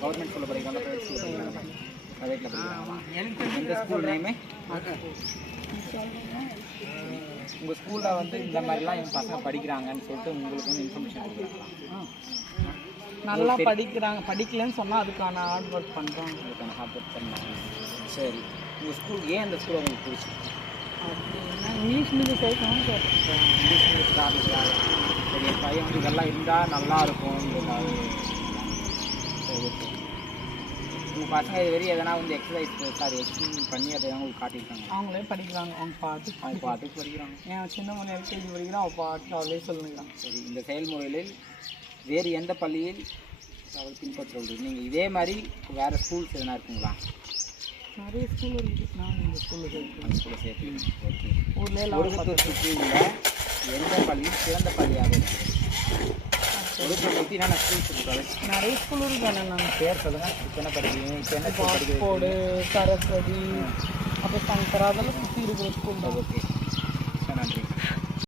Government ஸ்கூலில் படிக்கிறாங்க, private ஸ்கூலில் படிக்கிறாங்க? ப்ரைவேட்டில் படிக்கிறாங்களா? எந்த ஸ்கூல் நேமு? உங்கள் ஸ்கூலில் வந்து இந்த மாதிரிலாம் என் பசங்க படிக்கிறாங்கன்னு சொல்லிட்டு உங்களுக்கு வந்து இன்ஃபர்மேஷன் கொடுக்குறாங்களா? நல்லா படிக்கிறாங்க, படிக்கலன்னு சொன்னால் அதுக்கான ஹார்ட் ஒர்க் பண்ணுறாங்க. அதுக்கான ஹார்ட் ஒர்க் பண்ணாங்க. சரி, உங்கள் ஸ்கூல் ஏன் அந்த ஸ்கூல் உங்களுக்கு பிடிச்சிருக்கு? அப்படின்னா இங்கிலீஷ் மீடியம் சேர்க்கணும்னு கேட்டுருக்கேன். இங்கிலீஷ் மீடியம் ஆரம்பிக்கிறாங்க. சரி, என் பையன் வந்து இதெல்லாம் இருந்தால் நல்லாயிருக்கும். சரி, ஓகே. உங்கள் பசங்க இது வரையும் எதனா வந்து எக்ஸசைஸ் பண்ணி அதை உங்களுக்கு காட்டியிருக்காங்க? அவங்களே படிக்கிறாங்க, அவங்க பாட்டுக்கு படிக்கிறாங்க. என் சின்ன மணி எல்கேஜி படிக்கிறான், அவள் பாட்டு அவளே சொல்லுங்கிறான். சரி, இந்த செயல்முறையில் வேறு எந்த பள்ளியில் அவர் பின்பற்றுறது? நீங்கள் இதே மாதிரி வேறு ஸ்கூல்ஸ் எதனா இருக்குங்களா? நிறைய ஸ்கூல் இருக்குது. நான் இந்த ஸ்கூலில் சேர்த்து சேர்த்து. ஓகே. ஊரில் ஒடுக்கத்தூர் சுற்றி உள்ள எந்த பள்ளியும் சிறந்த பள்ளியாக இருக்குது? ஒடுக்கத்தூர் சுற்றி என்னென்ன ஸ்கூல்ஸ் இருக்காது? நிறைய ஸ்கூல் இருக்கானே. நான் பேர் சொல்லுங்கள். இப்போ என்ன படிக்கிறீங்க? இப்போ என்ன பாஸ்போர்டு, சரஸ்வதி, அப்புறம் சங்கரா, அதெல்லாம் சுற்றி இருக்கிற ஸ்கூல் தான். ஓகே, நன்றி.